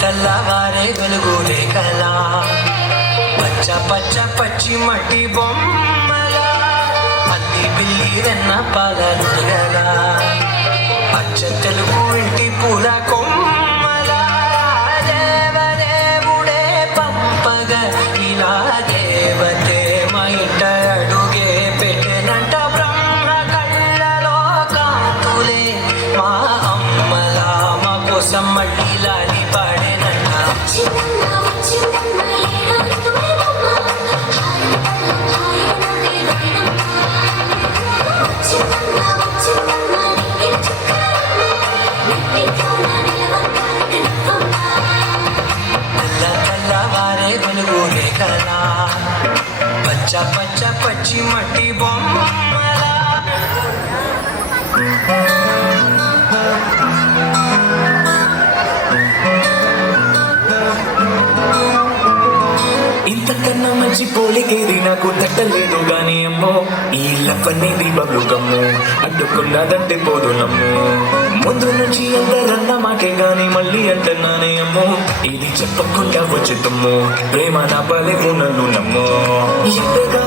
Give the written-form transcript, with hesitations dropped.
తెల్లవారే వెలుగులే కలా పచ్చ పచ్చ పచ్చి మట్టి బొమ్మల అల్లి బిల్లి వెన్న పాలలుగల పచ్చ తెలుగు ఇంటి పూల కొమ్మల దేవదేవుడే పంపగ ఇలా దేవతే మా ఇంట అడుగే పెట్టెనంట బ్రహ్మ కళ్ళలో కాంతులే మా అమ్మలా మా కోసం మళ్ళీ లాలి పాడేనంట తెల్లవారే వెలుగులే కలా పచ్చ పచ్చ పచ్చి మట్టి బొమ్మల ఇంతకన్నా మంచి పోలికేది నాకు తట్టలేదు గాని అమ్మో ఈ లవ్వనేది బబ్లుగమ్ము అడ్డుకున్నదంటే పోదు నమ్ము ముందు నుంచి అందరన్న మాటే గాని మళ్ళీ అంటున్నానే అమ్మో ఇది చెప్పకుండా వచ్చుతమ్ము ప్రేమ నా పలేవు నన్ను నమ్ము ఎంతగా